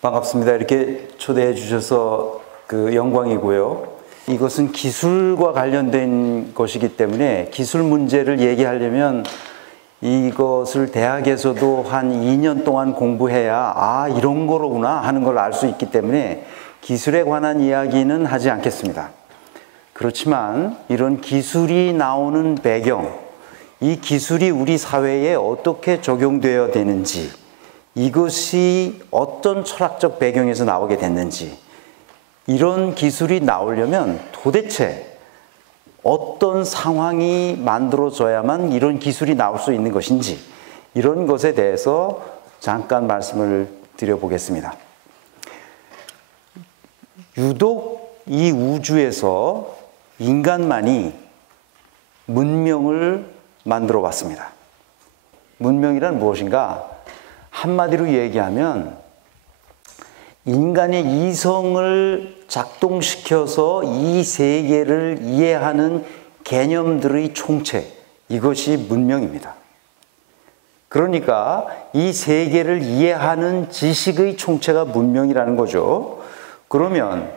반갑습니다. 이렇게 초대해 주셔서 영광이고요. 이것은 기술과 관련된 것이기 때문에 기술 문제를 얘기하려면 이것을 대학에서도 한 2년 동안 공부해야 이런 거로구나 하는 걸 알 수 있기 때문에 기술에 관한 이야기는 하지 않겠습니다. 그렇지만 이런 기술이 나오는 배경, 이 기술이 우리 사회에 어떻게 적용되어야 되는지, 이것이 어떤 철학적 배경에서 나오게 됐는지, 이런 기술이 나오려면 도대체 어떤 상황이 만들어져야만 이런 기술이 나올 수 있는 것인지, 이런 것에 대해서 잠깐 말씀을 드려보겠습니다. 유독 이 우주에서 인간만이 문명을 만들어 왔습니다. 문명이란 무엇인가? 한마디로 얘기하면 인간의 이성을 작동시켜서 이 세계를 이해하는 개념들의 총체, 이것이 문명입니다. 그러니까 이 세계를 이해하는 지식의 총체가 문명이라는 거죠. 그러면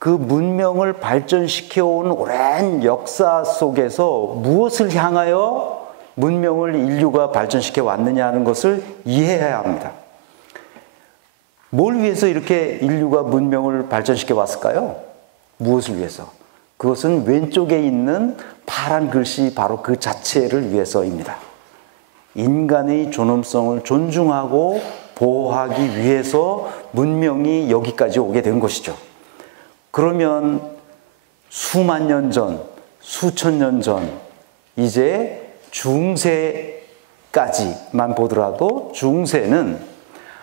그 문명을 발전시켜온 오랜 역사 속에서 무엇을 향하여 문명을 인류가 발전시켜 왔느냐 하는 것을 이해해야 합니다. 뭘 위해서 이렇게 인류가 문명을 발전시켜 왔을까요? 무엇을 위해서? 그것은 왼쪽에 있는 파란 글씨 바로 그 자체를 위해서입니다. 인간의 존엄성을 존중하고 보호하기 위해서 문명이 여기까지 오게 된 것이죠. 그러면 수만 년 전, 수천 년 전, 이제 중세까지만 보더라도 중세는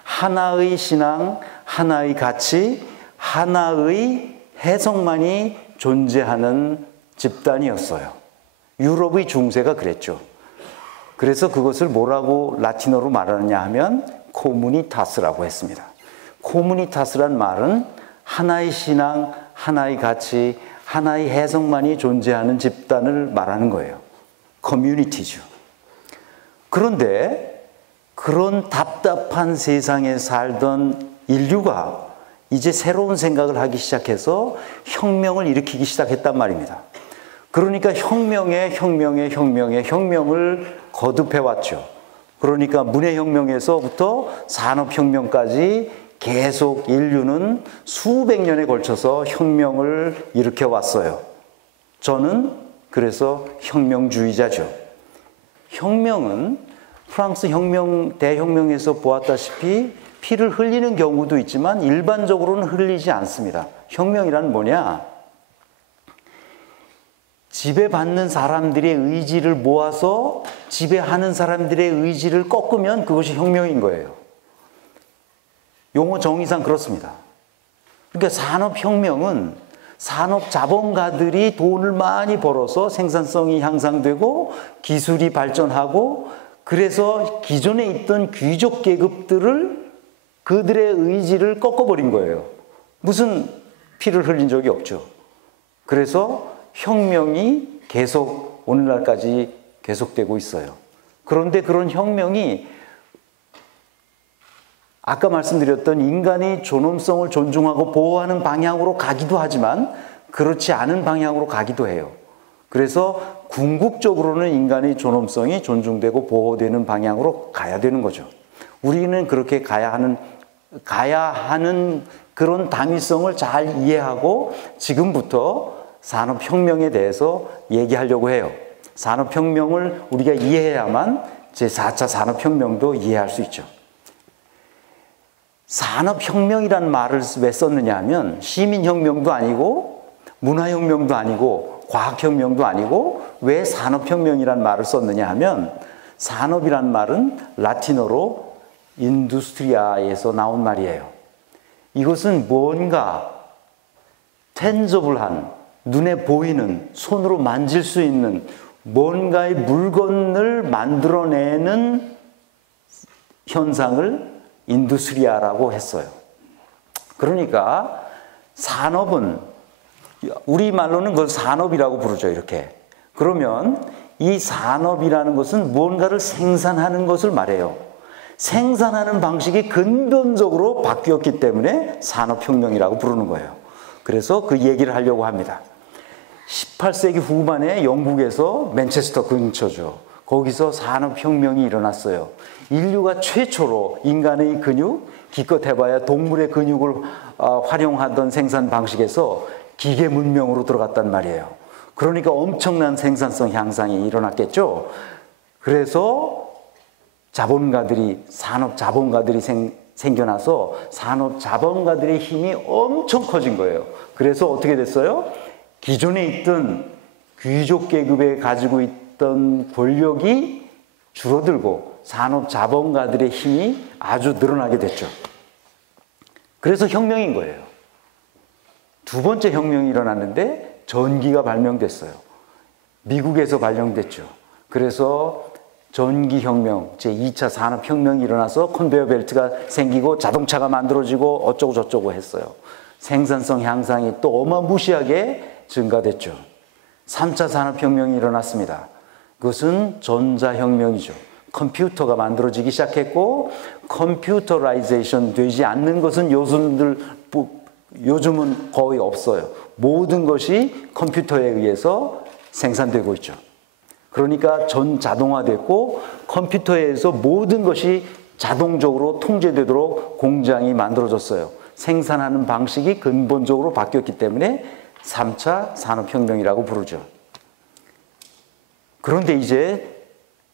하나의 신앙, 하나의 가치, 하나의 해석만이 존재하는 집단이었어요. 유럽의 중세가 그랬죠. 그래서 그것을 뭐라고 라틴어로 말하느냐 하면 코무니타스라고 했습니다. 코무니타스란 말은 하나의 신앙, 하나의 가치, 하나의 해석만이 존재하는 집단을 말하는 거예요. 커뮤니티죠. 그런데 그런 답답한 세상에 살던 인류가 이제 새로운 생각을 하기 시작해서 혁명을 일으키기 시작했단 말입니다. 그러니까 혁명을 거듭해왔죠. 그러니까 문해혁명에서부터 산업혁명까지 계속 인류는 수백 년에 걸쳐서 혁명을 일으켜왔어요. 저는 그래서 혁명주의자죠. 혁명은 프랑스 대혁명에서 보았다시피 피를 흘리는 경우도 있지만 일반적으로는 흘리지 않습니다. 혁명이란 뭐냐? 지배받는 사람들의 의지를 모아서 지배하는 사람들의 의지를 꺾으면 그것이 혁명인 거예요. 용어 정의상 그렇습니다. 그러니까 산업혁명은 산업자본가들이 돈을 많이 벌어서 생산성이 향상되고 기술이 발전하고 그래서 기존에 있던 귀족 계급들을 그들의 의지를 꺾어버린 거예요. 무슨 피를 흘린 적이 없죠. 그래서 혁명이 계속 오늘날까지 계속되고 있어요. 그런데 그런 혁명이 아까 말씀드렸던 인간의 존엄성을 존중하고 보호하는 방향으로 가기도 하지만 그렇지 않은 방향으로 가기도 해요. 그래서 궁극적으로는 인간의 존엄성이 존중되고 보호되는 방향으로 가야 되는 거죠. 우리는 그렇게 가야 하는 그런 당위성을 잘 이해하고 지금부터 산업혁명에 대해서 얘기하려고 해요. 산업혁명을 우리가 이해해야만 제4차 산업혁명도 이해할 수 있죠. 산업혁명이라는 말을 왜 썼느냐 하면 시민혁명도 아니고 문화혁명도 아니고 과학혁명도 아니고 왜 산업혁명이라는 말을 썼느냐 하면 산업이란 말은 라틴어로 인두스트리아에서 나온 말이에요. 이것은 뭔가 텐저블한, 눈에 보이는, 손으로 만질 수 있는 뭔가의 물건을 만들어내는 현상을 인두스트리아라고 했어요. 그러니까 산업은 우리말로는 그걸 산업이라고 부르죠. 이렇게. 그러면 이 산업이라는 것은 무언가를 생산하는 것을 말해요. 생산하는 방식이 근본적으로 바뀌었기 때문에 산업혁명이라고 부르는 거예요. 그래서 그 얘기를 하려고 합니다. 18세기 후반에 영국에서 맨체스터 근처죠. 거기서 산업혁명이 일어났어요. 인류가 최초로 인간의 근육, 기껏 해봐야 동물의 근육을 활용하던 생산 방식에서 기계 문명으로 들어갔단 말이에요. 그러니까 엄청난 생산성 향상이 일어났겠죠. 그래서 산업 자본가들이 생겨나서 산업 자본가들의 힘이 엄청 커진 거예요. 그래서 어떻게 됐어요? 기존에 있던 귀족 계급에 가지고 있던 권력이 줄어들고 산업 자본가들의 힘이 아주 늘어나게 됐죠. 그래서 혁명인 거예요. 두 번째 혁명이 일어났는데 전기가 발명됐어요. 미국에서 발명됐죠. 그래서 전기혁명, 제2차 산업혁명이 일어나서 컨베이어 벨트가 생기고 자동차가 만들어지고 어쩌고 저쩌고 했어요. 생산성 향상이 또 어마무시하게 증가됐죠. 3차 산업혁명이 일어났습니다. 그것은 전자혁명이죠. 컴퓨터가 만들어지기 시작했고 컴퓨터라이제이션 되지 않는 것은 요즘은 거의 없어요. 모든 것이 컴퓨터에 의해서 생산되고 있죠. 그러니까 전자동화됐고 컴퓨터에 의해서 모든 것이 자동적으로 통제되도록 공장이 만들어졌어요. 생산하는 방식이 근본적으로 바뀌었기 때문에 3차 산업혁명이라고 부르죠. 그런데 이제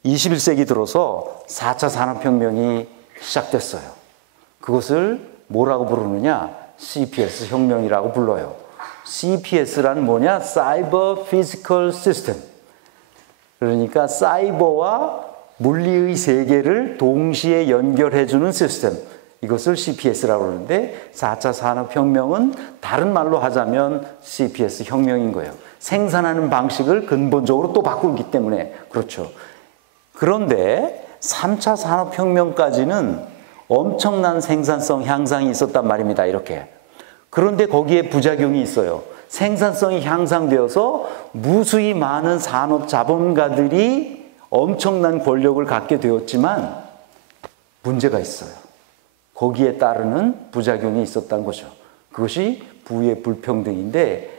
21세기 들어서 4차 산업혁명이 시작됐어요. 그것을 뭐라고 부르느냐? CPS 혁명이라고 불러요. CPS란 뭐냐? 사이버 피지컬 시스템. 그러니까 사이버와 물리의 세계를 동시에 연결해주는 시스템. 이것을 CPS라고 그러는데 4차 산업혁명은 다른 말로 하자면 CPS 혁명인 거예요. 생산하는 방식을 근본적으로 또 바꾸기 때문에 그렇죠. 그런데 3차 산업혁명까지는 엄청난 생산성 향상이 있었단 말입니다. 이렇게. 그런데 거기에 부작용이 있어요. 생산성이 향상되어서 무수히 많은 산업 자본가들이 엄청난 권력을 갖게 되었지만 문제가 있어요. 거기에 따르는 부작용이 있었던 거죠. 그것이 부의 불평등인데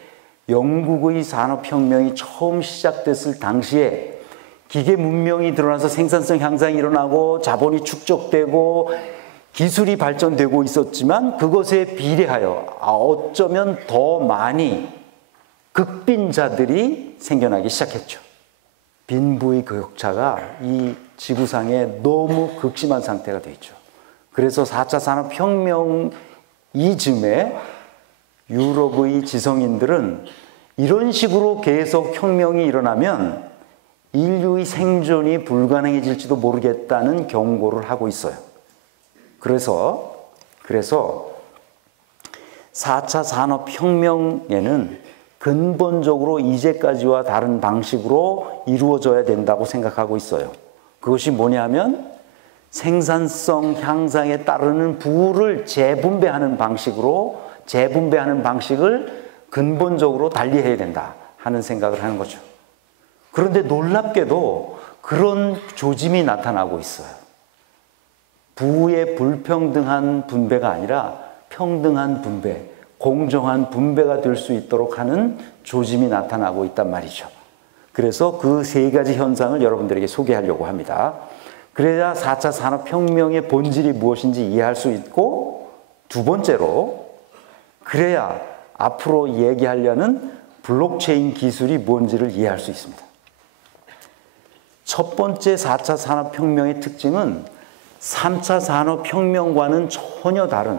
영국의 산업혁명이 처음 시작됐을 당시에 기계 문명이 드러나서 생산성 향상이 일어나고 자본이 축적되고 기술이 발전되고 있었지만 그것에 비례하여 어쩌면 더 많이 극빈자들이 생겨나기 시작했죠. 빈부의 격차가 이 지구상에 너무 극심한 상태가 되어 있죠. 그래서 4차 산업혁명 이쯤에 유럽의 지성인들은 이런 식으로 계속 혁명이 일어나면 인류의 생존이 불가능해질지도 모르겠다는 경고를 하고 있어요. 그래서 4차 산업혁명에는 근본적으로 이제까지와 다른 방식으로 이루어져야 된다고 생각하고 있어요. 그것이 뭐냐면 생산성 향상에 따르는 부를 재분배하는 방식을 근본적으로 달리해야 된다 하는 생각을 하는 거죠. 그런데 놀랍게도 그런 조짐이 나타나고 있어요. 부의 불평등한 분배가 아니라 평등한 분배, 공정한 분배가 될 수 있도록 하는 조짐이 나타나고 있단 말이죠. 그래서 그 세 가지 현상을 여러분들에게 소개하려고 합니다. 그래야 4차 산업혁명의 본질이 무엇인지 이해할 수 있고, 두 번째로 그래야 앞으로 얘기하려는 블록체인 기술이 뭔지를 이해할 수 있습니다. 첫 번째 4차 산업혁명의 특징은 3차 산업혁명과는 전혀 다른,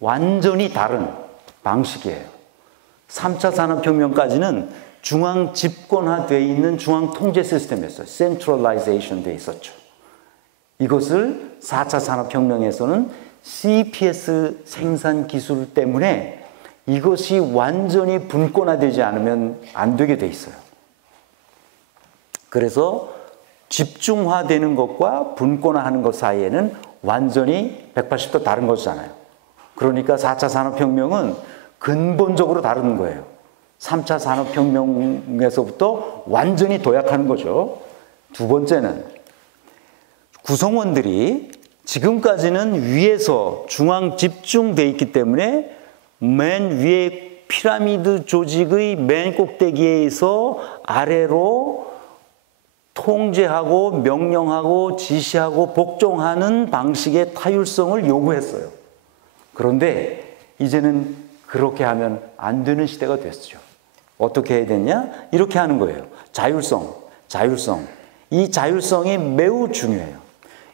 완전히 다른 방식이에요. 3차 산업혁명까지는 중앙 집권화되어 있는 중앙 통제 시스템이었어요. 센트럴라이제이션 되어 있었죠. 이것을 4차 산업혁명에서는 CPS 생산 기술 때문에 이것이 완전히 분권화되지 않으면 안 되게 돼 있어요. 그래서 집중화되는 것과 분권화하는 것 사이에는 완전히 180도 다른 거잖아요. 그러니까 4차 산업혁명은 근본적으로 다른 거예요. 3차 산업혁명에서부터 완전히 도약하는 거죠. 두 번째는 구성원들이 지금까지는 위에서 중앙 집중돼 있기 때문에 맨 위에 피라미드 조직의 맨 꼭대기에서 아래로 통제하고 명령하고 지시하고 복종하는 방식의 타율성을 요구했어요. 그런데 이제는 그렇게 하면 안 되는 시대가 됐죠. 어떻게 해야 되냐? 이렇게 하는 거예요. 자율성. 이 자율성이 매우 중요해요.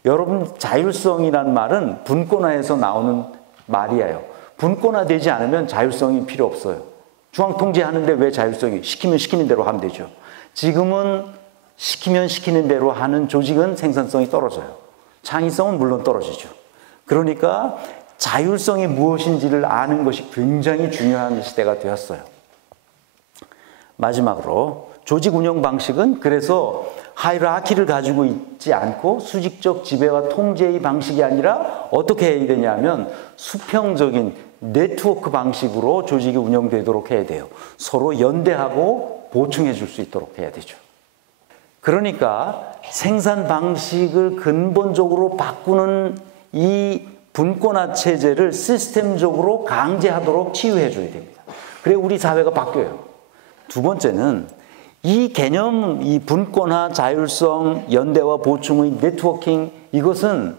여러분, 자율성이라는 말은 분권화에서 나오는 말이에요. 분권화되지 않으면 자율성이 필요 없어요. 중앙 통제하는데 왜 자율성이? 시키면 시키는 대로 하면 되죠. 지금은 시키면 시키는 대로 하는 조직은 생산성이 떨어져요. 창의성은 물론 떨어지죠. 그러니까 자율성이 무엇인지를 아는 것이 굉장히 중요한 시대가 되었어요. 마지막으로 조직 운영 방식은 그래서 하이라키를 가지고 있지 않고 수직적 지배와 통제의 방식이 아니라 어떻게 해야 되냐면 수평적인 네트워크 방식으로 조직이 운영되도록 해야 돼요. 서로 연대하고 보충해 줄 수 있도록 해야 되죠. 그러니까 생산 방식을 근본적으로 바꾸는 이 분권화 체제를 시스템적으로 강제하도록 치유해 줘야 됩니다. 그래 우리 사회가 바뀌어요. 두 번째는 이 개념, 이 분권화, 자율성, 연대와 보충의 네트워킹, 이것은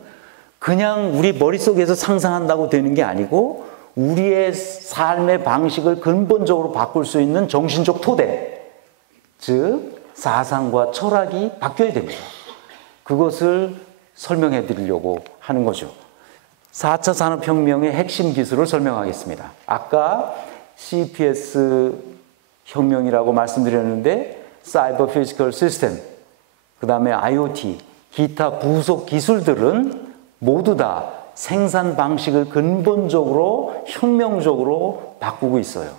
그냥 우리 머릿속에서 상상한다고 되는 게 아니고 우리의 삶의 방식을 근본적으로 바꿀 수 있는 정신적 토대, 즉 사상과 철학이 바뀌어야 됩니다. 그것을 설명해 드리려고 하는 거죠. 4차 산업혁명의 핵심 기술을 설명하겠습니다. 아까 CPS 혁명이라고 말씀드렸는데 사이버 피지컬 시스템, 그 다음에 IoT, 기타 부속 기술들은 모두 다 생산 방식을 근본적으로 혁명적으로 바꾸고 있어요.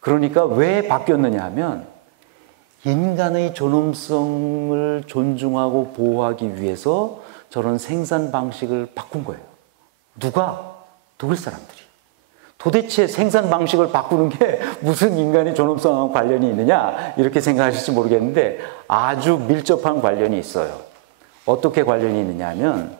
그러니까 왜 바뀌었느냐 하면 인간의 존엄성을 존중하고 보호하기 위해서 저런 생산 방식을 바꾼 거예요. 누가? 독일 사람들이. 도대체 생산 방식을 바꾸는 게 무슨 인간의 존엄성과 관련이 있느냐 이렇게 생각하실지 모르겠는데 아주 밀접한 관련이 있어요. 어떻게 관련이 있느냐 하면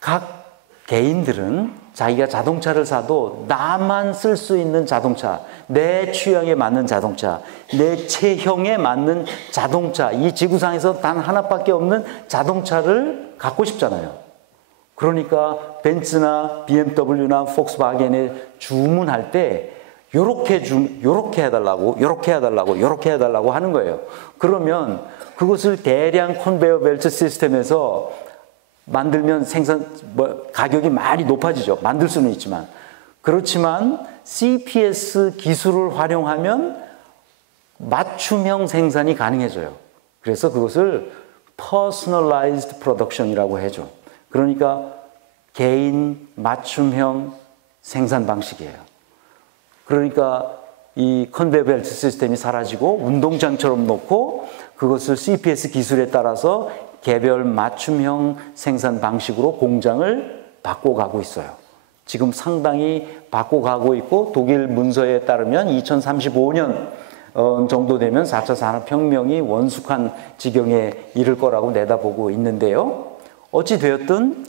각 개인들은 자기가 자동차를 사도 나만 쓸 수 있는 자동차, 내 취향에 맞는 자동차, 내 체형에 맞는 자동차, 이 지구상에서 단 하나밖에 없는 자동차를 갖고 싶잖아요. 그러니까 벤츠나 BMW나 폭스바겐에 주문할 때 요렇게 해달라고, 요렇게 해달라고, 요렇게 해달라고 하는 거예요. 그러면 그것을 대량 컨베이어 벨트 시스템에서 만들면 가격이 많이 높아지죠. 만들 수는 있지만. 그렇지만 CPS 기술을 활용하면 맞춤형 생산이 가능해져요. 그래서 그것을 Personalized Production이라고 해줘. 그러니까 개인 맞춤형 생산 방식이에요. 그러니까 이 컨베이어 벨트 시스템이 사라지고 운동장처럼 놓고 그것을 CPS 기술에 따라서 개별 맞춤형 생산 방식으로 공장을 바꿔가고 있어요. 지금 상당히 바꿔가고 있고 독일 문서에 따르면 2035년 정도 되면 4차 산업혁명이 원숙한 지경에 이를 거라고 내다보고 있는데요. 어찌 되었든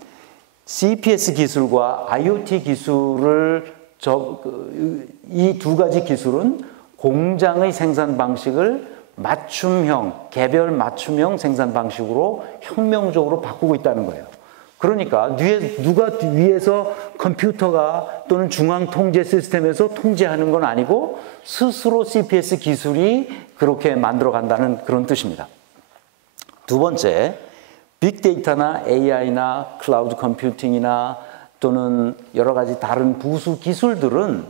CPS 기술과 IoT 기술을 이 두 가지 기술은 공장의 생산 방식을 맞춤형, 개별 맞춤형 생산 방식으로 혁명적으로 바꾸고 있다는 거예요. 그러니까 누가 위에서 컴퓨터가 또는 중앙 통제 시스템에서 통제하는 건 아니고 스스로 CPS 기술이 그렇게 만들어 간다는 그런 뜻입니다. 두 번째, 빅데이터나 AI나 클라우드 컴퓨팅이나 또는 여러 가지 다른 부수 기술들은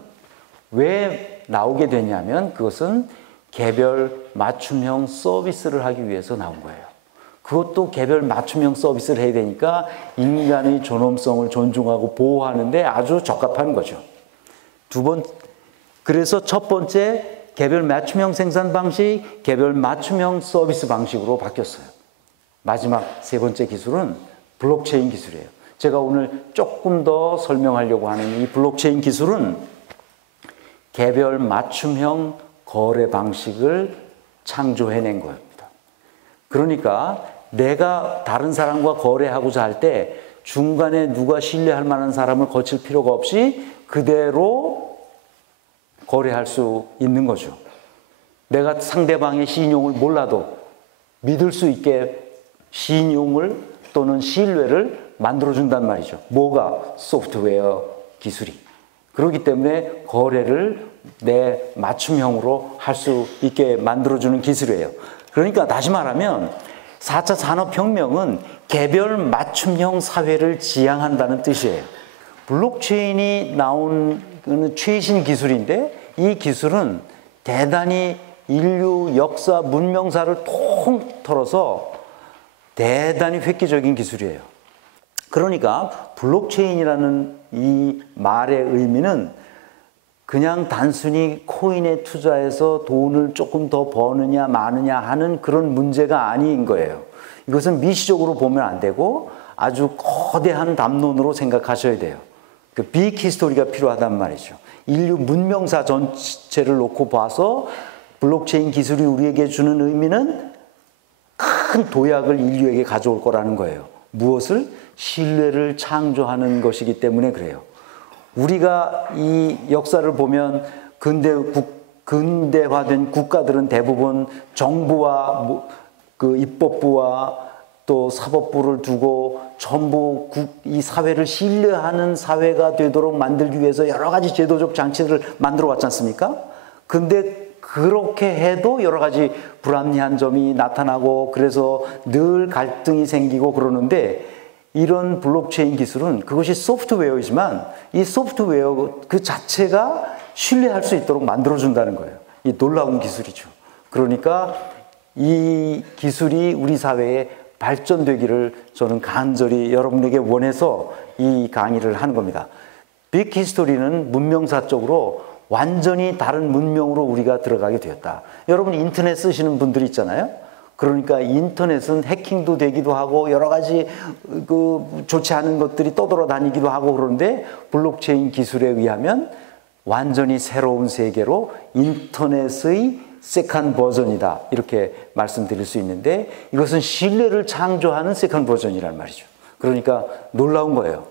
왜 나오게 되냐면 그것은 개별 맞춤형 서비스를 하기 위해서 나온 거예요. 그것도 개별 맞춤형 서비스를 해야 되니까 인간의 존엄성을 존중하고 보호하는데 아주 적합한 거죠. 그래서 첫 번째 개별 맞춤형 생산 방식, 개별 맞춤형 서비스 방식으로 바뀌었어요. 마지막 세 번째 기술은 블록체인 기술이에요. 제가 오늘 조금 더 설명하려고 하는 이 블록체인 기술은 개별 맞춤형 거래 방식을 창조해낸 겁니다. 그러니까 내가 다른 사람과 거래하고자 할 때 중간에 누가 신뢰할 만한 사람을 거칠 필요가 없이 그대로 거래할 수 있는 거죠. 내가 상대방의 신용을 몰라도 믿을 수 있게 신용을 또는 신뢰를 만들어준단 말이죠. 뭐가? 소프트웨어 기술이. 그렇기 때문에 거래를 내 맞춤형으로 할 수 있게 만들어주는 기술이에요. 그러니까 다시 말하면 4차 산업혁명은 개별 맞춤형 사회를 지향한다는 뜻이에요. 블록체인이 나온 최신 기술인데 이 기술은 대단히 인류 역사 문명사를 통틀어서 대단히 획기적인 기술이에요. 그러니까 블록체인이라는 이 말의 의미는 그냥 단순히 코인에 투자해서 돈을 조금 더 버느냐 마느냐 하는 그런 문제가 아닌 거예요. 이것은 미시적으로 보면 안 되고 아주 거대한 담론으로 생각하셔야 돼요. 그 빅 히스토리가 필요하단 말이죠. 인류 문명사 전체를 놓고 봐서 블록체인 기술이 우리에게 주는 의미는 큰 도약을 인류에게 가져올 거라는 거예요. 무엇을? 신뢰를 창조하는 것이기 때문에 그래요. 우리가 이 역사를 보면 근대화된 국가들은 대부분 정부와 그 입법부와 또 사법부를 두고 전부 이 사회를 신뢰하는 사회가 되도록 만들기 위해서 여러 가지 제도적 장치를 만들어 왔지 않습니까? 근데 그렇게 해도 여러 가지 불합리한 점이 나타나고 그래서 늘 갈등이 생기고 그러는데 이런 블록체인 기술은 그것이 소프트웨어이지만 이 소프트웨어 그 자체가 신뢰할 수 있도록 만들어준다는 거예요. 이 놀라운 기술이죠. 그러니까 이 기술이 우리 사회에 발전되기를 저는 간절히 여러분에게 원해서 이 강의를 하는 겁니다. 빅 히스토리는 문명사적으로 완전히 다른 문명으로 우리가 들어가게 되었다. 여러분 인터넷 쓰시는 분들이 있잖아요. 그러니까 인터넷은 해킹도 되기도 하고 여러 가지 좋지 않은 것들이 떠돌아다니기도 하고 그러는데 블록체인 기술에 의하면 완전히 새로운 세계로 인터넷의 세컨 버전이다 이렇게 말씀드릴 수 있는데 이것은 신뢰를 창조하는 세컨 버전이란 말이죠. 그러니까 놀라운 거예요.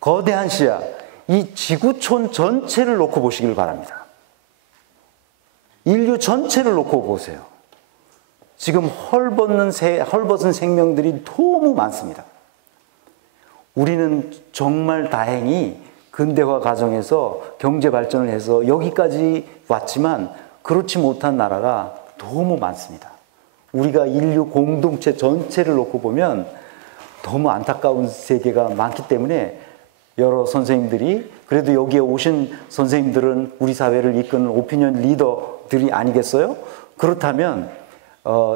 거대한 시야, 이 지구촌 전체를 놓고 보시길 바랍니다. 인류 전체를 놓고 보세요. 지금 헐벗은 생명들이 너무 많습니다. 우리는 정말 다행히 근대화 과정에서 경제 발전을 해서 여기까지 왔지만 그렇지 못한 나라가 너무 많습니다. 우리가 인류 공동체 전체를 놓고 보면 너무 안타까운 세계가 많기 때문에 여러 선생님들이 그래도 여기에 오신 선생님들은 우리 사회를 이끄는 오피니언 리더들이 아니겠어요? 그렇다면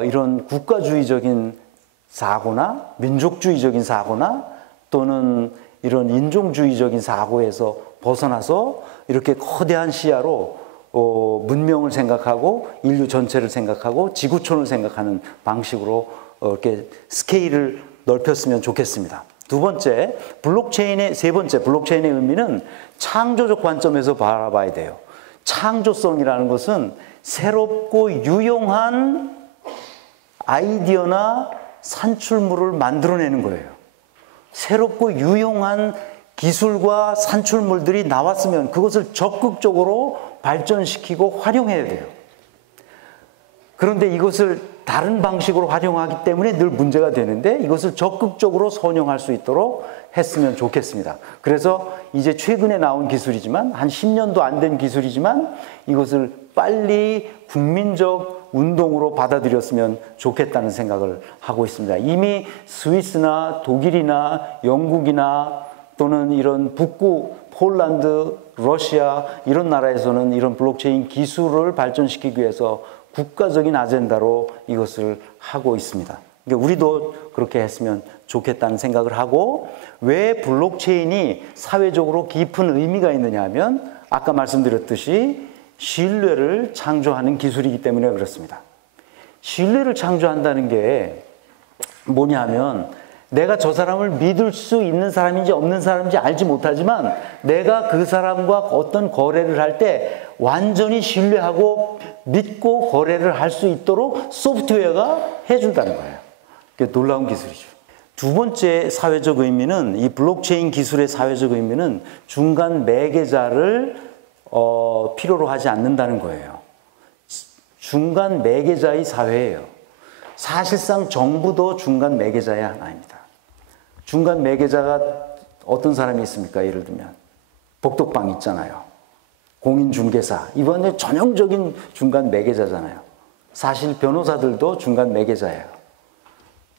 이런 국가주의적인 사고나 민족주의적인 사고나 또는 이런 인종주의적인 사고에서 벗어나서 이렇게 거대한 시야로 문명을 생각하고 인류 전체를 생각하고 지구촌을 생각하는 방식으로 이렇게 스케일을 넓혔으면 좋겠습니다. 두 번째, 세 번째 블록체인의 의미는 창조적 관점에서 바라봐야 돼요. 창조성이라는 것은 새롭고 유용한 아이디어나 산출물을 만들어내는 거예요. 새롭고 유용한 기술과 산출물들이 나왔으면 그것을 적극적으로 발전시키고 활용해야 돼요. 그런데 이것을 다른 방식으로 활용하기 때문에 늘 문제가 되는데 이것을 적극적으로 선용할 수 있도록 했으면 좋겠습니다. 그래서 이제 최근에 나온 기술이지만 한 10년도 안 된 기술이지만 이것을 빨리 국민적 운동으로 받아들였으면 좋겠다는 생각을 하고 있습니다. 이미 스위스나 독일이나 영국이나 또는 이런 북구 폴란드, 러시아 이런 나라에서는 이런 블록체인 기술을 발전시키기 위해서 국가적인 아젠다로 이것을 하고 있습니다. 그러니까 우리도 그렇게 했으면 좋겠다는 생각을 하고 왜 블록체인이 사회적으로 깊은 의미가 있느냐 하면 아까 말씀드렸듯이 신뢰를 창조하는 기술이기 때문에 그렇습니다. 신뢰를 창조한다는 게 뭐냐 하면 내가 저 사람을 믿을 수 있는 사람인지 없는 사람인지 알지 못하지만 내가 그 사람과 어떤 거래를 할 때 완전히 신뢰하고 믿고 거래를 할 수 있도록 소프트웨어가 해준다는 거예요. 놀라운 기술이죠. 두 번째 사회적 의미는, 이 블록체인 기술의 사회적 의미는 중간 매개자를 필요로 하지 않는다는 거예요. 중간 매개자의 사회예요. 사실상 정부도 중간 매개자의 하나입니다. 중간 매개자가 어떤 사람이 있습니까? 예를 들면 복덕방 있잖아요. 공인중개사, 이번에 전형적인 중간 매개자잖아요. 사실 변호사들도 중간 매개자예요.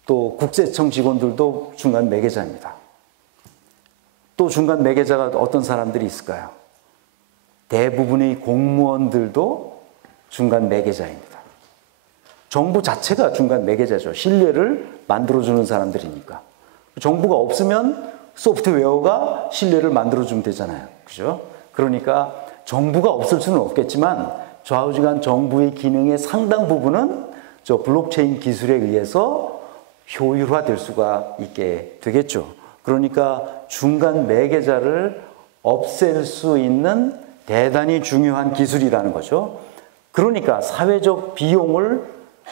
또 국세청 직원들도 중간 매개자입니다. 또 중간 매개자가 어떤 사람들이 있을까요? 대부분의 공무원들도 중간 매개자입니다. 정부 자체가 중간 매개자죠. 신뢰를 만들어주는 사람들이니까. 정부가 없으면 소프트웨어가 신뢰를 만들어주면 되잖아요. 그죠? 그러니까 정부가 없을 수는 없겠지만 좌우지간 정부의 기능의 상당 부분은 저 블록체인 기술에 의해서 효율화될 수가 있게 되겠죠. 그러니까 중간 매개자를 없앨 수 있는 대단히 중요한 기술이라는 거죠. 그러니까 사회적 비용을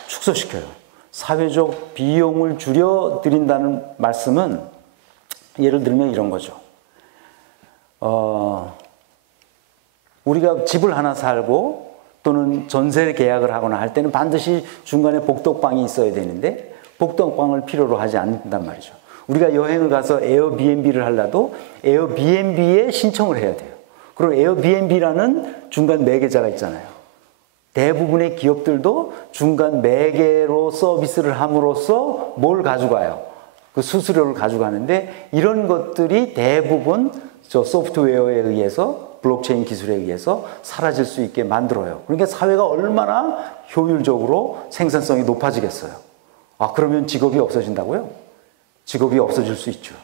축소시켜요. 사회적 비용을 줄여드린다는 말씀은 예를 들면 이런 거죠. 우리가 집을 하나 살고 또는 전세 계약을 하거나 할 때는 반드시 중간에 복덕방이 있어야 되는데 복덕방을 필요로 하지 않는단 말이죠. 우리가 여행을 가서 에어비앤비를 하려도 에어비앤비에 신청을 해야 돼요. 그리고 에어비앤비라는 중간 매개자가 있잖아요. 대부분의 기업들도 중간 매개로 서비스를 함으로써 뭘 가져가요? 그 수수료를 가져가는데 이런 것들이 대부분 저 소프트웨어에 의해서 블록체인 기술에 의해서 사라질 수 있게 만들어요. 그러니까 사회가 얼마나 효율적으로 생산성이 높아지겠어요. 그러면 직업이 없어진다고요? 직업이 없어질 수 있죠.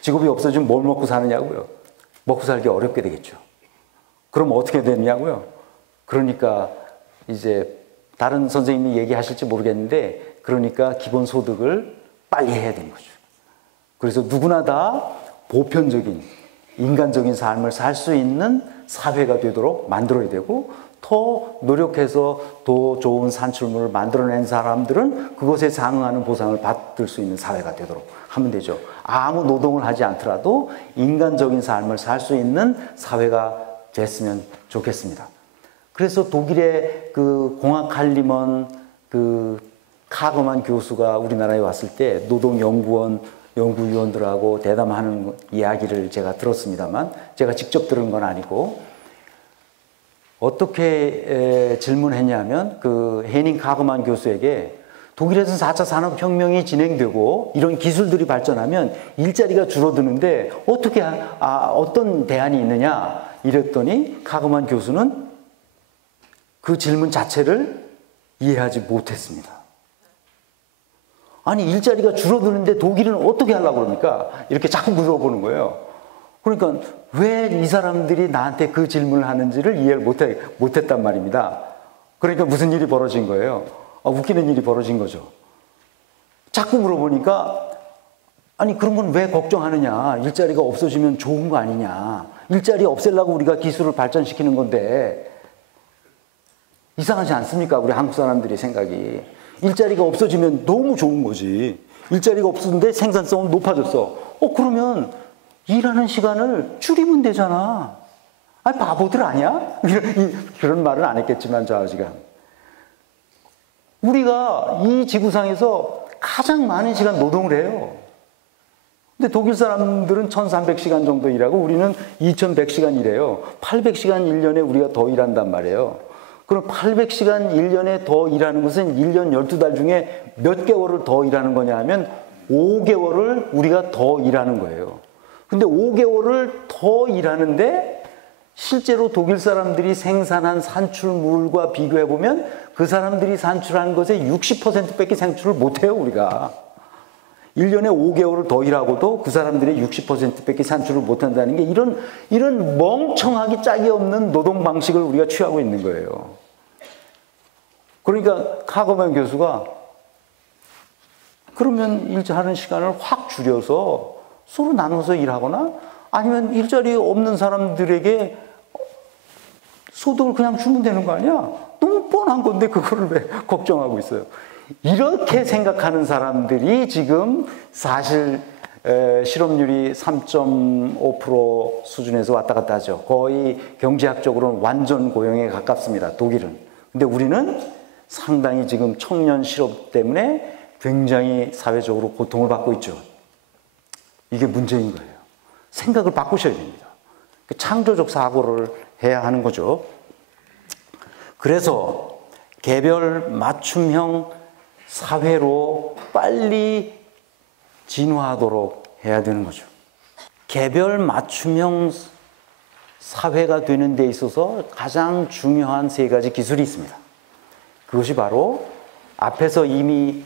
직업이 없어지면 뭘 먹고 사느냐고요? 먹고 살기 어렵게 되겠죠. 그럼 어떻게 되느냐고요? 그러니까 이제 다른 선생님이 얘기하실지 모르겠는데 그러니까 기본소득을 빨리 해야 되는 거죠. 그래서 누구나 다 보편적인 인간적인 삶을 살 수 있는 사회가 되도록 만들어야 되고 더 노력해서 더 좋은 산출물을 만들어낸 사람들은 그것에 상응하는 보상을 받을 수 있는 사회가 되도록 하면 되죠. 아무 노동을 하지 않더라도 인간적인 삶을 살 수 있는 사회가 됐으면 좋겠습니다. 그래서 독일의 그 공학 할리먼 그 카거만 교수가 우리나라에 왔을 때 노동연구원 연구위원들하고 대담하는 이야기를 제가 들었습니다만 제가 직접 들은 건 아니고 어떻게 질문했냐면 그 헤닝 카거만 교수에게 독일에서 4차 산업혁명이 진행되고 이런 기술들이 발전하면 일자리가 줄어드는데 어떻게 어떤 대안이 있느냐 이랬더니 카거만 교수는 그 질문 자체를 이해하지 못했습니다. 아니 일자리가 줄어드는데 독일은 어떻게 하려고 그럽니까? 이렇게 자꾸 물어보는 거예요. 그러니까 왜 이 사람들이 나한테 그 질문을 하는지를 이해를 못했단 말입니다. 그러니까 무슨 일이 벌어진 거예요? 웃기는 일이 벌어진 거죠. 자꾸 물어보니까 아니 그런 건 왜 걱정하느냐? 일자리가 없어지면 좋은 거 아니냐? 일자리 없애려고 우리가 기술을 발전시키는 건데 이상하지 않습니까? 우리 한국 사람들의 생각이. 일자리가 없어지면 너무 좋은 거지. 일자리가 없었는데 생산성은 높아졌어. 그러면 일하는 시간을 줄이면 되잖아. 아니, 바보들 아니야? 그런 말은 안 했겠지만, 좌우지간. 우리가 이 지구상에서 가장 많은 시간 노동을 해요. 근데 독일 사람들은 1300시간 정도 일하고 우리는 2100시간 일해요. 800시간 1년에 우리가 더 일한단 말이에요. 그럼 800시간 1년에 더 일하는 것은 1년 12달 중에 몇 개월을 더 일하는 거냐 하면 5개월을 우리가 더 일하는 거예요. 근데 5개월을 더 일하는데 실제로 독일 사람들이 생산한 산출물과 비교해보면 그 사람들이 산출한 것의 60%밖에 산출을 못해요, 우리가. 1년에 5개월을 더 일하고도 그 사람들의 60%밖에 산출을 못한다는 게 이런 멍청하기 짝이 없는 노동 방식을 우리가 취하고 있는 거예요. 그러니까 카거만 교수가 그러면 일하는 시간을 확 줄여서 서로 나눠서 일하거나 아니면 일자리 없는 사람들에게 소득을 그냥 주면 되는 거 아니야? 너무 뻔한 건데 그거를 왜 걱정하고 있어요? 이렇게 생각하는 사람들이 지금 사실 실업률이 3.5% 수준에서 왔다 갔다 하죠. 거의 경제학적으로는 완전 고용에 가깝습니다. 독일은. 근데 우리는 상당히 지금 청년 실업 때문에 굉장히 사회적으로 고통을 받고 있죠. 이게 문제인 거예요. 생각을 바꾸셔야 됩니다. 창조적 사고를 해야 하는 거죠. 그래서 개별 맞춤형 사회로 빨리 진화하도록 해야 되는 거죠. 개별 맞춤형 사회가 되는 데 있어서 가장 중요한 세 가지 기술이 있습니다. 그것이 바로 앞에서 이미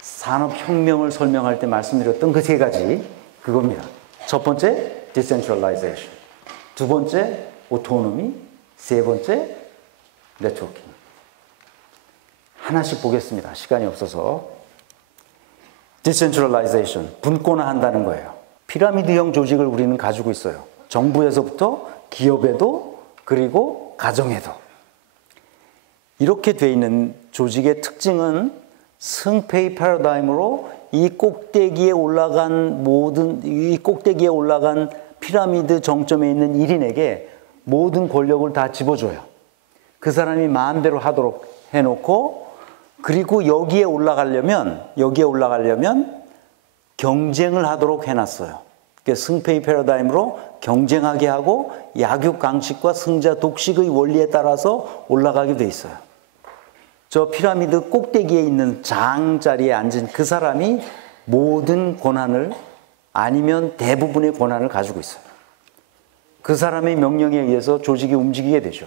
산업혁명을 설명할 때 말씀드렸던 그 세 가지, 그겁니다. 첫 번째, decentralization. 두 번째, autonomy. 세 번째, networking. 하나씩 보겠습니다. 시간이 없어서. decentralization, 분권화한다는 거예요. 피라미드형 조직을 우리는 가지고 있어요. 정부에서부터 기업에도 그리고 가정에도. 이렇게 돼 있는 조직의 특징은 승패의 패러다임으로 이 꼭대기에 올라간 피라미드 정점에 있는 1인에게 모든 권력을 다 집어줘요. 그 사람이 마음대로 하도록 해놓고, 그리고 여기에 올라가려면 경쟁을 하도록 해놨어요. 그러니까 승패의 패러다임으로 경쟁하게 하고 약육강식과 승자 독식의 원리에 따라서 올라가게 돼 있어요. 저 피라미드 꼭대기에 있는 장 자리에 앉은 그 사람이 모든 권한을, 아니면 대부분의 권한을 가지고 있어요. 그 사람의 명령에 의해서 조직이 움직이게 되죠.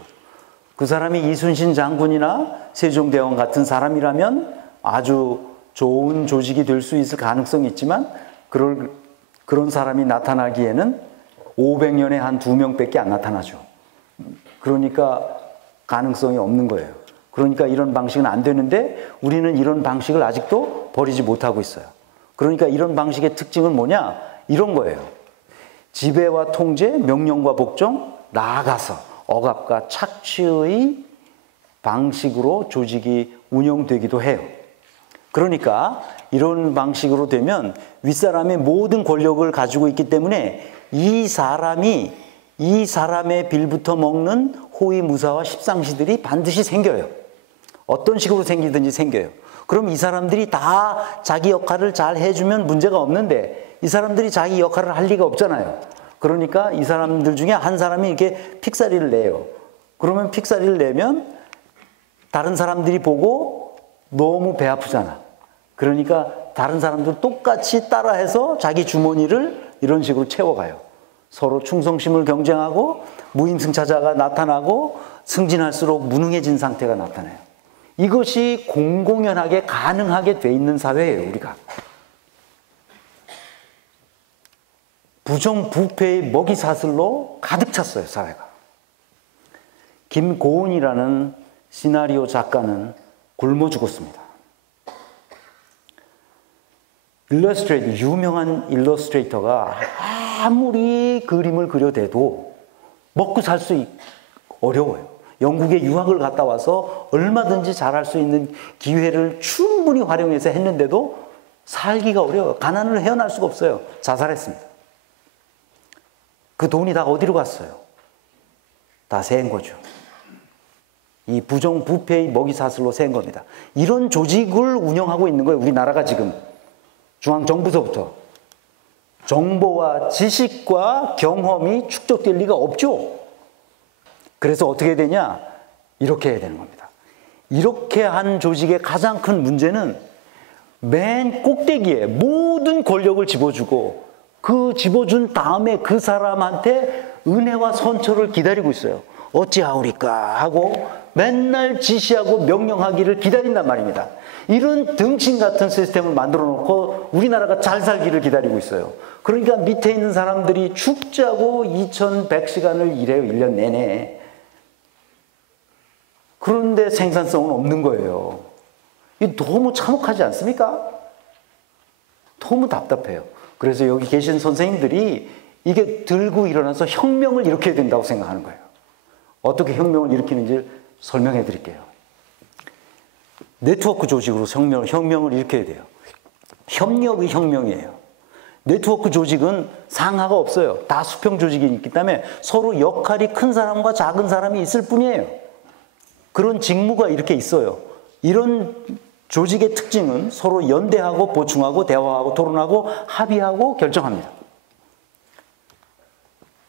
그 사람이 이순신 장군이나 세종대왕 같은 사람이라면 아주 좋은 조직이 될 수 있을 가능성이 있지만, 그런 사람이 나타나기에는 500년에 한 2명밖에 안 나타나죠. 그러니까 가능성이 없는 거예요. 그러니까 이런 방식은 안 되는데 우리는 이런 방식을 아직도 버리지 못하고 있어요. 그러니까 이런 방식의 특징은 뭐냐? 이런 거예요. 지배와 통제, 명령과 복종, 나아가서 억압과 착취의 방식으로 조직이 운영되기도 해요. 그러니까 이런 방식으로 되면 윗사람이 모든 권력을 가지고 있기 때문에 이 사람의 빌부터 먹는 호위무사와 십상시들이 반드시 생겨요. 어떤 식으로 생기든지 생겨요. 그럼 이 사람들이 다 자기 역할을 잘 해주면 문제가 없는데, 이 사람들이 자기 역할을 할 리가 없잖아요. 그러니까 이 사람들 중에 한 사람이 이렇게 픽사리를 내요. 그러면 픽사리를 내면 다른 사람들이 보고 너무 배 아프잖아. 그러니까 다른 사람들 똑같이 따라해서 자기 주머니를 이런 식으로 채워가요. 서로 충성심을 경쟁하고 무임승차자가 나타나고 승진할수록 무능해진 상태가 나타나요. 이것이 공공연하게 가능하게 돼 있는 사회예요, 우리가. 부정부패의 먹이사슬로 가득 찼어요, 사회가. 김고은이라는 시나리오 작가는 굶어 죽었습니다. 유명한 일러스트레이터가 아무리 그림을 그려대도 먹고 살 수 어려워요. 영국에 유학을 갔다 와서 얼마든지 잘할 수 있는 기회를 충분히 활용해서 했는데도 살기가 어려워요. 가난을 헤어날 수가 없어요. 자살했습니다. 그 돈이 다 어디로 갔어요? 다 새인 거죠. 이 부정부패의 먹이사슬로 새인 겁니다. 이런 조직을 운영하고 있는 거예요, 우리나라가 지금. 중앙정부서부터. 정보와 지식과 경험이 축적될 리가 없죠. 그래서 어떻게 되냐? 이렇게 해야 되는 겁니다. 이렇게 한 조직의 가장 큰 문제는 맨 꼭대기에 모든 권력을 집어주고, 그 집어준 다음에 그 사람한테 은혜와 선처를 기다리고 있어요. 어찌하오리까 하고 맨날 지시하고 명령하기를 기다린단 말입니다. 이런 등신 같은 시스템을 만들어 놓고 우리나라가 잘 살기를 기다리고 있어요. 그러니까 밑에 있는 사람들이 죽자고 2100시간을 일해요, 1년 내내. 그런데 생산성은 없는 거예요. 이 너무 참혹하지 않습니까? 너무 답답해요. 그래서 여기 계신 선생님들이 이게 들고 일어나서 혁명을 일으켜야 된다고 생각하는 거예요. 어떻게 혁명을 일으키는지 설명해 드릴게요. 네트워크 조직으로 혁명을 일으켜야 돼요. 협력의 혁명이에요. 네트워크 조직은 상하가 없어요. 다 수평 조직이 있기 때문에 서로 역할이 큰 사람과 작은 사람이 있을 뿐이에요. 그런 직무가 이렇게 있어요. 이런 조직의 특징은 서로 연대하고 보충하고 대화하고 토론하고 합의하고 결정합니다.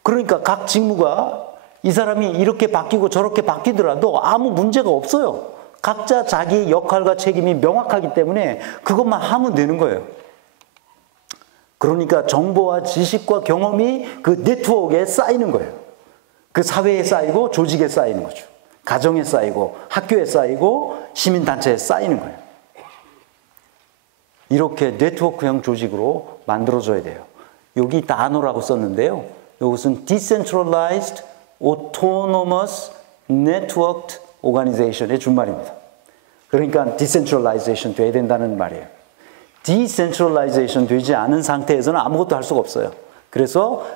그러니까 각 직무가 이 사람이 이렇게 바뀌고 저렇게 바뀌더라도 아무 문제가 없어요. 각자 자기 역할과 책임이 명확하기 때문에 그것만 하면 되는 거예요. 그러니까 정보와 지식과 경험이 그 네트워크에 쌓이는 거예요. 그 사회에 쌓이고 조직에 쌓이는 거죠. 가정에 쌓이고 학교에 쌓이고 시민단체에 쌓이는 거예요. 이렇게 네트워크형 조직으로 만들어져야 돼요. 여기 단어라고 썼는데요. 이것은 Decentralized Autonomous Networked Organization의 준말입니다. 그러니까 Decentralization 돼야 된다는 말이에요. Decentralization 되지 않은 상태에서는 아무것도 할 수가 없어요. 그래서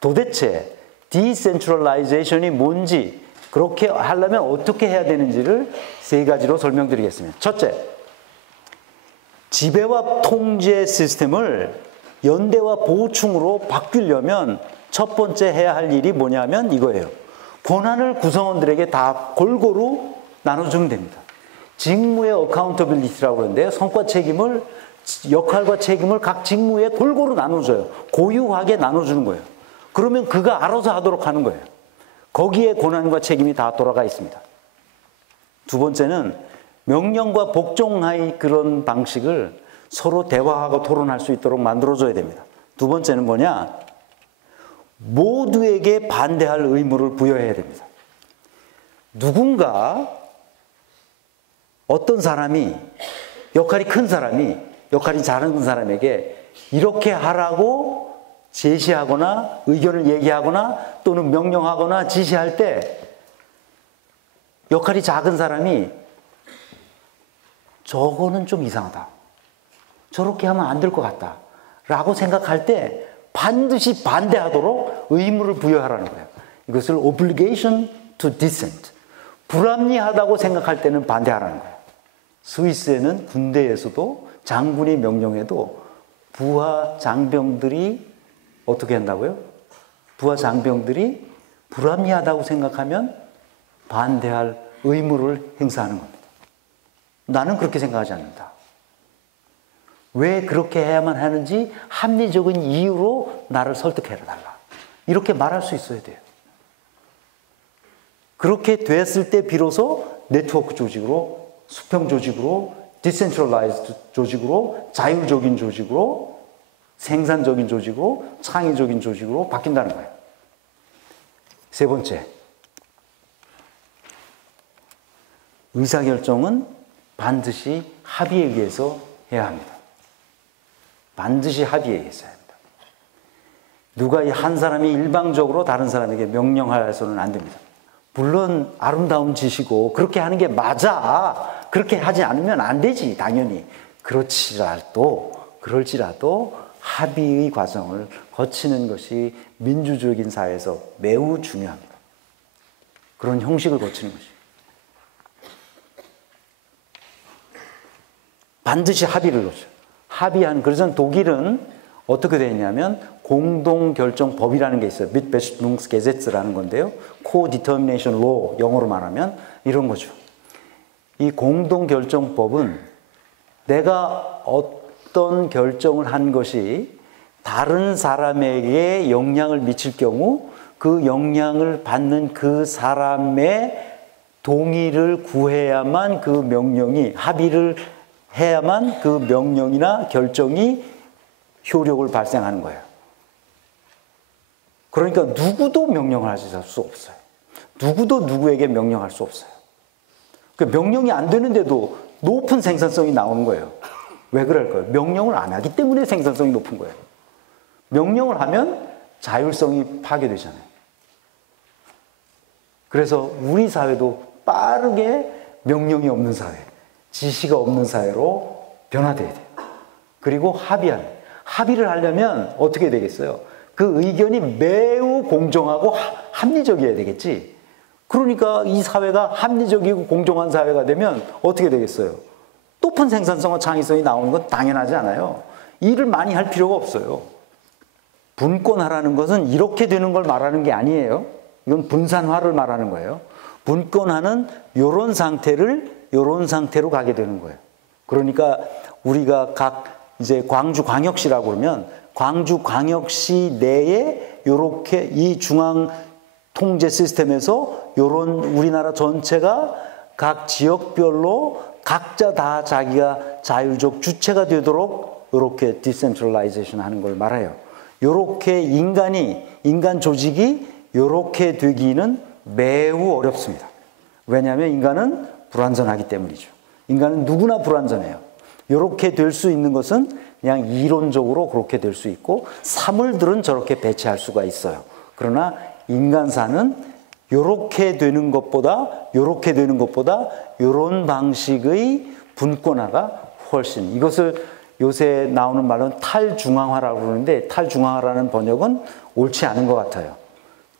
도대체 Decentralization이 뭔지, 그렇게 하려면 어떻게 해야 되는지를 세 가지로 설명드리겠습니다. 첫째, 지배와 통제 시스템을 연대와 보충으로 바뀌려면 첫 번째 해야 할 일이 뭐냐면 이거예요. 권한을 구성원들에게 다 골고루 나눠주면 됩니다. 직무의 어카운터빌리티라고 그러는데요. 성과 책임을, 역할과 책임을 각 직무에 골고루 나눠줘요. 고유하게 나눠주는 거예요. 그러면 그가 알아서 하도록 하는 거예요. 거기에 권한과 책임이 다 돌아가 있습니다. 두 번째는 명령과 복종의 그런 방식을 서로 대화하고 토론할 수 있도록 만들어줘야 됩니다. 두 번째는 뭐냐? 모두에게 반대할 의무를 부여해야 됩니다. 누군가, 어떤 사람이, 역할이 큰 사람이, 역할이 작은 사람에게 이렇게 하라고 제시하거나 의견을 얘기하거나 또는 명령하거나 지시할 때 역할이 작은 사람이 저거는 좀 이상하다, 저렇게 하면 안 될 것 같다 라고 생각할 때 반드시 반대하도록 의무를 부여하라는 거예요. 이것을 obligation to dissent, 불합리하다고 생각할 때는 반대하라는 거예요. 스위스에는 군대에서도 장군이 명령해도 부하 장병들이 어떻게 한다고요? 부하 장병들이 불합리하다고 생각하면 반대할 의무를 행사하는 겁니다. 나는 그렇게 생각하지 않는다. 왜 그렇게 해야만 하는지 합리적인 이유로 나를 설득해달라. 이렇게 말할 수 있어야 돼요. 그렇게 됐을 때 비로소 네트워크 조직으로, 수평 조직으로, 디센트럴라이즈드 조직으로, 자율적인 조직으로, 생산적인 조직으로, 창의적인 조직으로 바뀐다는 거예요. 세 번째, 의사결정은 반드시 합의에 의해서 해야 합니다. 반드시 합의에 의해서 해야 합니다. 누가 한 사람이 일방적으로 다른 사람에게 명령해서는 안 됩니다. 물론 아름다운 짓이고 그렇게 하는 게 맞아, 그렇게 하지 않으면 안 되지, 당연히. 그럴지라도 합의의 과정을 거치는 것이 민주적인 사회에서 매우 중요합니다. 그런 형식을 거치는 것이. 반드시 합의를 거쳐요. 그래서 독일은 어떻게 되어 있냐면 공동결정법이라는 게 있어요. Mitbestimmungsgesetz라는 건데요. Co-determination law, 영어로 말하면 이런 거죠. 이 공동결정법은 내가 어떤 결정을 한 것이 다른 사람에게 영향을 미칠 경우 그 영향을 받는 그 사람의 동의를 구해야만 그 명령이, 합의를 해야만 그 명령이나 결정이 효력을 발생하는 거예요. 그러니까 누구도 명령을 하실 수 없어요. 누구도 누구에게 명령할 수 없어요. 그 명령이 안 되는데도 높은 생산성이 나오는 거예요. 왜 그럴까요? 명령을 안 하기 때문에 생산성이 높은 거예요. 명령을 하면 자율성이 파괴되잖아요. 그래서 우리 사회도 빠르게 명령이 없는 사회, 지시가 없는 사회로 변화돼야 돼요. 그리고 합의를 하려면 어떻게 되겠어요? 그 의견이 매우 공정하고 합리적이어야 되겠지. 그러니까 이 사회가 합리적이고 공정한 사회가 되면 어떻게 되겠어요? 높은 생산성과 창의성이 나오는 건 당연하지 않아요. 일을 많이 할 필요가 없어요. 분권하라는 것은 이렇게 되는 걸 말하는 게 아니에요. 이건 분산화를 말하는 거예요. 분권화는 이런 상태로 가게 되는 거예요. 그러니까 우리가 각 이제 광주광역시라고 그러면 광주광역시 내에 이렇게 이 중앙 통제 시스템에서 이런 우리나라 전체가 각 지역별로 각자 다 자기가 자율적 주체가 되도록 이렇게 디센트럴라이제이션 하는 걸 말해요. 이렇게 인간 조직이 이렇게 되기는 매우 어렵습니다. 왜냐하면 인간은 불완전하기 때문이죠. 인간은 누구나 불완전해요. 이렇게 될 수 있는 것은 그냥 이론적으로 그렇게 될 수 있고 사물들은 저렇게 배치할 수가 있어요. 그러나 인간사는 이렇게 되는 것보다 이런 방식의 분권화가 훨씬, 이것을 요새 나오는 말로는 탈중앙화라고 그러는데 탈중앙화라는 번역은 옳지 않은 것 같아요.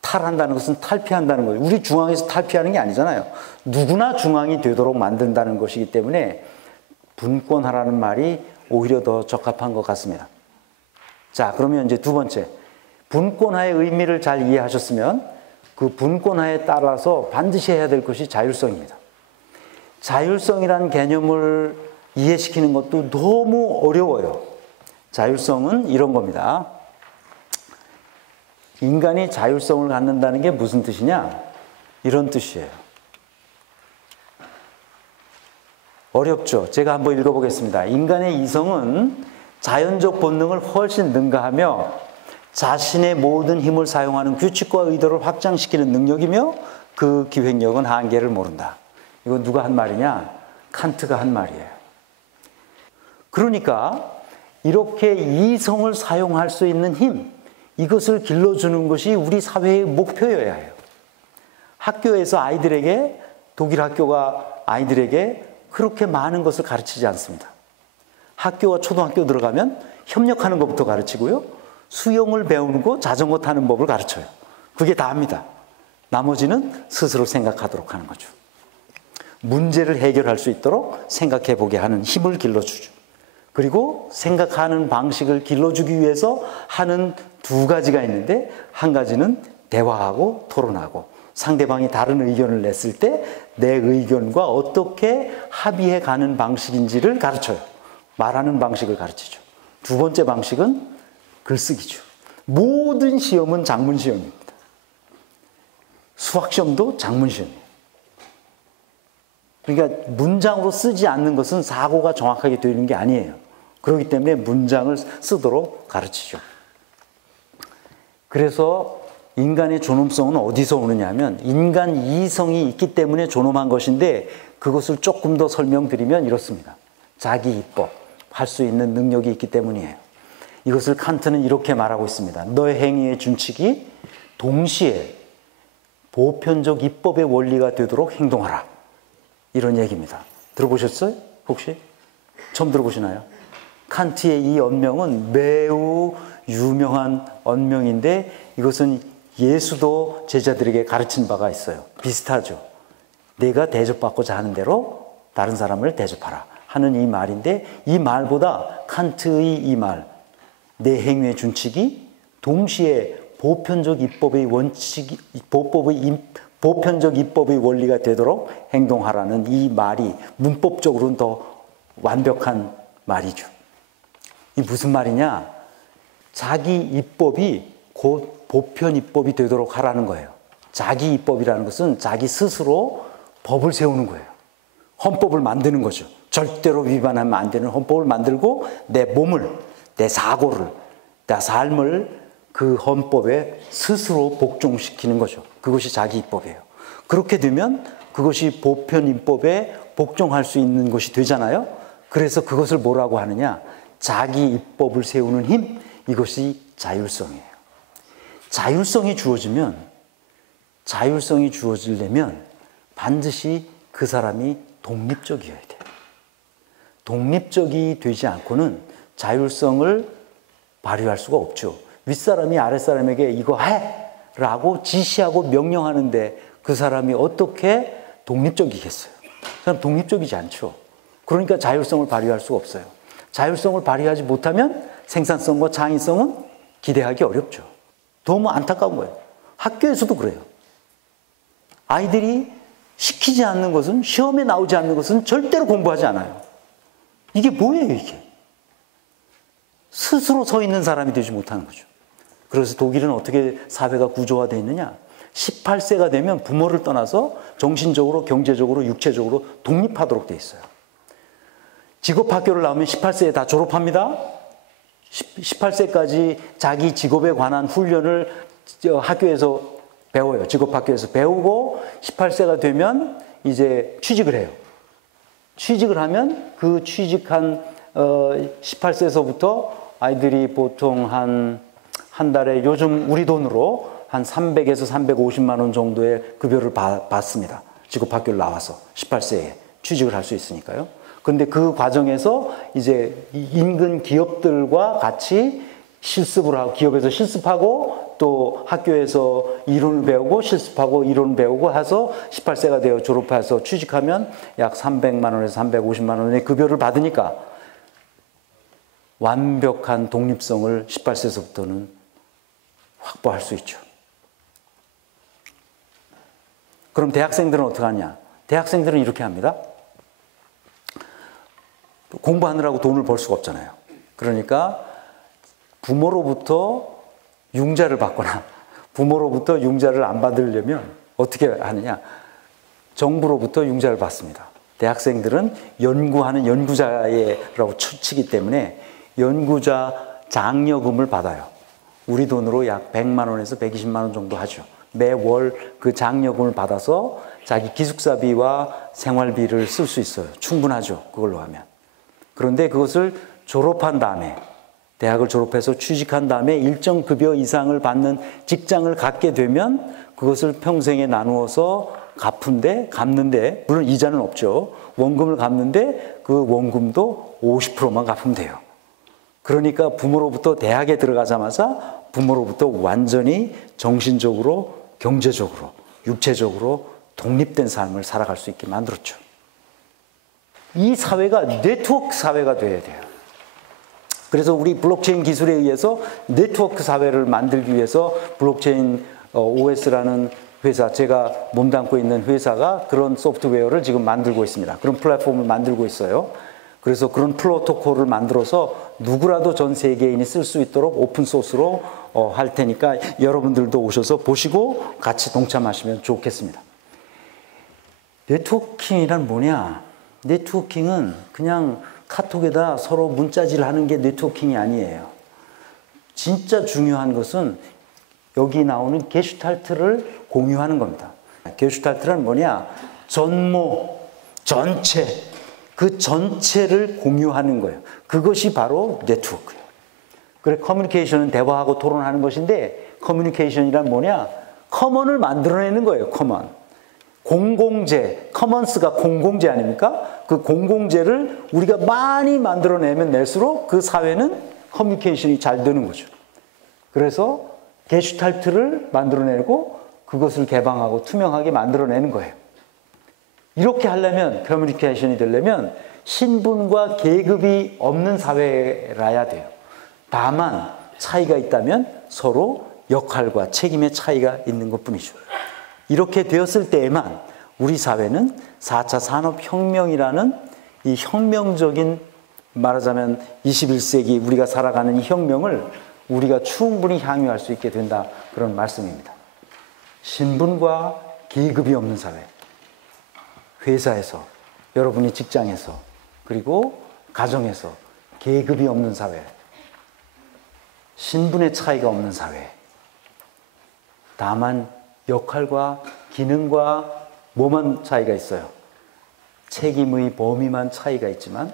탈한다는 것은 탈피한다는 거예요. 우리 중앙에서 탈피하는 게 아니잖아요. 누구나 중앙이 되도록 만든다는 것이기 때문에 분권화라는 말이 오히려 더 적합한 것 같습니다. 자, 그러면 이제 두 번째, 분권화의 의미를 잘 이해하셨으면 그 분권화에 따라서 반드시 해야 될 것이 자율성입니다. 자율성이라는 개념을 이해시키는 것도 너무 어려워요. 자율성은 이런 겁니다. 인간이 자율성을 갖는다는 게 무슨 뜻이냐? 이런 뜻이에요. 어렵죠? 제가 한번 읽어보겠습니다. 인간의 이성은 자연적 본능을 훨씬 능가하며 자신의 모든 힘을 사용하는 규칙과 의도를 확장시키는 능력이며 그 기획력은 한계를 모른다. 이거 누가 한 말이냐? 칸트가 한 말이에요. 그러니까 이렇게 이성을 사용할 수 있는 힘, 이것을 길러주는 것이 우리 사회의 목표여야 해요. 학교에서 아이들에게, 독일 학교가 아이들에게 그렇게 많은 것을 가르치지 않습니다. 학교와 초등학교 들어가면 협력하는 것부터 가르치고요. 수영을 배우는 거, 자전거 타는 법을 가르쳐요. 그게 다입니다. 나머지는 스스로 생각하도록 하는 거죠. 문제를 해결할 수 있도록 생각해 보게 하는 힘을 길러주죠. 그리고 생각하는 방식을 길러주기 위해서 하는 두 가지가 있는데, 한 가지는 대화하고 토론하고, 상대방이 다른 의견을 냈을 때 내 의견과 어떻게 합의해 가는 방식인지를 가르쳐요. 말하는 방식을 가르치죠. 두 번째 방식은 글쓰기죠. 모든 시험은 작문 시험입니다. 수학 시험도 작문 시험이에요. 그러니까 문장으로 쓰지 않는 것은 사고가 정확하게 되는 게 아니에요. 그렇기 때문에 문장을 쓰도록 가르치죠. 그래서 인간의 존엄성은 어디서 오느냐 하면 인간 이성이 있기 때문에 존엄한 것인데, 그것을 조금 더 설명드리면 이렇습니다. 자기 입법, 할 수 있는 능력이 있기 때문이에요. 이것을 칸트는 이렇게 말하고 있습니다. 너의 행위의 준칙이 동시에 보편적 입법의 원리가 되도록 행동하라. 이런 얘기입니다. 들어보셨어요? 혹시? 처음 들어보시나요? 칸트의 이 언명은 매우 유명한 언명인데, 이것은 예수도 제자들에게 가르친 바가 있어요. 비슷하죠. 내가 대접받고자 하는 대로 다른 사람을 대접하라 하는 이 말인데, 이 말보다 칸트의 이 말, 내 행위의 준칙이 동시에 보편적 입법의 원칙이, 보편적 입법의 원리가 되도록 행동하라는 이 말이 문법적으로는 더 완벽한 말이죠. 이 무슨 말이냐? 자기 입법이 곧 보편 입법이 되도록 하라는 거예요. 자기 입법이라는 것은 자기 스스로 법을 세우는 거예요. 헌법을 만드는 거죠. 절대로 위반하면 안 되는 헌법을 만들고 내 몸을, 내 사고를, 내 삶을 그 헌법에 스스로 복종시키는 거죠. 그것이 자기 입법이에요. 그렇게 되면 그것이 보편 입법에 복종할 수 있는 것이 되잖아요. 그래서 그것을 뭐라고 하느냐? 자기 입법을 세우는 힘, 이것이 자율성이에요. 자율성이 주어지려면 반드시 그 사람이 독립적이어야 돼요. 독립적이 되지 않고는 자율성을 발휘할 수가 없죠. 윗사람이 아랫사람에게 이거 해! 라고 지시하고 명령하는데 그 사람이 어떻게 독립적이겠어요? 그 사람 독립적이지 않죠. 그러니까 자율성을 발휘할 수가 없어요. 자율성을 발휘하지 못하면 생산성과 창의성은 기대하기 어렵죠. 너무 안타까운 거예요. 학교에서도 그래요. 아이들이 시키지 않는 것은, 시험에 나오지 않는 것은 절대로 공부하지 않아요. 이게 뭐예요, 이게? 스스로 서 있는 사람이 되지 못하는 거죠. 그래서 독일은 어떻게 사회가 구조화되어 있느냐? 18세가 되면 부모를 떠나서 정신적으로, 경제적으로, 육체적으로 독립하도록 되어 있어요. 직업학교를 나오면 18세에 다 졸업합니다. 18세까지 자기 직업에 관한 훈련을 학교에서 배워요. 직업학교에서 배우고 18세가 되면 이제 취직을 해요. 취직을 하면 그 취직한 18세에서부터 아이들이 보통 한 달에 요즘 우리 돈으로 한 300에서 350만 원 정도의 급여를 받습니다. 직업학교를 나와서 18세에 취직을 할 수 있으니까요. 그런데 그 과정에서 이제 인근 기업들과 같이 실습을 하고, 기업에서 실습하고 또 학교에서 이론을 배우고 실습하고 이론을 배우고 해서 18세가 되어 졸업해서 취직하면 약 300만 원에서 350만 원의 급여를 받으니까 완벽한 독립성을 18세에서부터는 확보할 수 있죠. 그럼 대학생들은 어떻게 하냐? 대학생들은 이렇게 합니다. 공부하느라고 돈을 벌 수가 없잖아요. 그러니까 부모로부터 융자를 받거나 부모로부터 융자를 안 받으려면 어떻게 하느냐? 정부로부터 융자를 받습니다. 대학생들은 연구하는 연구자라고 치기 때문에 연구자 장려금을 받아요. 우리 돈으로 약 100만 원에서 120만 원 정도 하죠. 매월 그 장려금을 받아서 자기 기숙사비와 생활비를 쓸 수 있어요. 충분하죠. 그걸로 하면. 그런데 그것을 졸업한 다음에, 대학을 졸업해서 취직한 다음에 일정 급여 이상을 받는 직장을 갖게 되면 그것을 평생에 나누어서 갚는데, 물론 이자는 없죠. 원금을 갚는데 그 원금도 50%만 갚으면 돼요. 그러니까 부모로부터 대학에 들어가자마자 부모로부터 완전히 정신적으로, 경제적으로, 육체적으로 독립된 삶을 살아갈 수 있게 만들었죠. 이 사회가 네트워크 사회가 돼야 돼요. 그래서 우리 블록체인 기술에 의해서 네트워크 사회를 만들기 위해서 블록체인 OS라는 회사, 제가 몸담고 있는 회사가 그런 소프트웨어를 지금 만들고 있습니다. 그런 플랫폼을 만들고 있어요. 그래서 그런 프로토콜을 만들어서 누구라도 전 세계인이 쓸 수 있도록 오픈 소스로 할 테니까 여러분들도 오셔서 보시고 같이 동참하시면 좋겠습니다. 네트워킹이란 뭐냐? 네트워킹은 그냥 카톡에다 서로 문자질 하는 게 네트워킹이 아니에요. 진짜 중요한 것은 여기 나오는 게슈탈트를 공유하는 겁니다. 게슈탈트란 뭐냐? 전모, 전체, 그 전체를 공유하는 거예요. 그것이 바로 네트워크예요. 그래, 커뮤니케이션은 대화하고 토론하는 것인데, 커뮤니케이션이란 뭐냐? 커먼을 만들어내는 거예요. 커먼. 공공재, 커먼스가 공공재 아닙니까? 그 공공재를 우리가 많이 만들어내면 낼수록 그 사회는 커뮤니케이션이 잘 되는 거죠. 그래서 게슈탈트를 만들어내고 그것을 개방하고 투명하게 만들어내는 거예요. 이렇게 하려면, 커뮤니케이션이 되려면 신분과 계급이 없는 사회라야 돼요. 다만 차이가 있다면 서로 역할과 책임의 차이가 있는 것뿐이죠. 이렇게 되었을 때에만 우리 사회는 4차 산업혁명이라는 이 혁명적인, 말하자면 21세기 우리가 살아가는 이 혁명을 우리가 충분히 향유할 수 있게 된다, 그런 말씀입니다. 신분과 계급이 없는 사회, 회사에서, 여러분이 직장에서, 그리고 가정에서 계급이 없는 사회, 신분의 차이가 없는 사회, 다만 역할과 기능과 뭐만 차이가 있어요? 책임의 범위만 차이가 있지만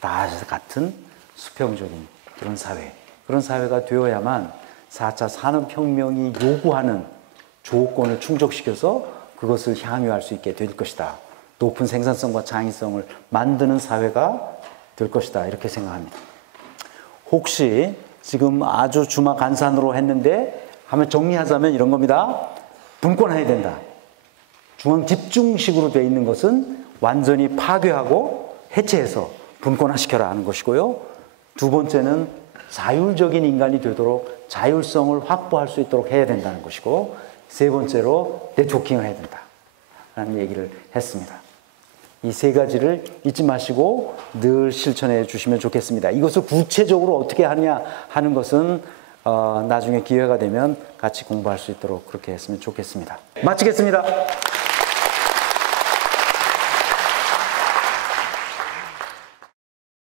다 같은 수평적인 그런 사회, 그런 사회가 되어야만 4차 산업혁명이 요구하는 조건을 충족시켜서 그것을 향유할 수 있게 될 것이다. 높은 생산성과 창의성을 만드는 사회가 될 것이다, 이렇게 생각합니다. 혹시 지금 아주 주마간산으로 했는데 한번 정리하자면 이런 겁니다. 분권해야 된다. 중앙 집중식으로 되어 있는 것은 완전히 파괴하고 해체해서 분권화시켜라 하는 것이고요. 두 번째는 자율적인 인간이 되도록 자율성을 확보할 수 있도록 해야 된다는 것이고, 세 번째로 네트워킹을 해야 된다라는 얘기를 했습니다. 이 세 가지를 잊지 마시고 늘 실천해 주시면 좋겠습니다. 이것을 구체적으로 어떻게 하느냐 하는 것은 나중에 기회가 되면 같이 공부할 수 있도록 그렇게 했으면 좋겠습니다. 마치겠습니다.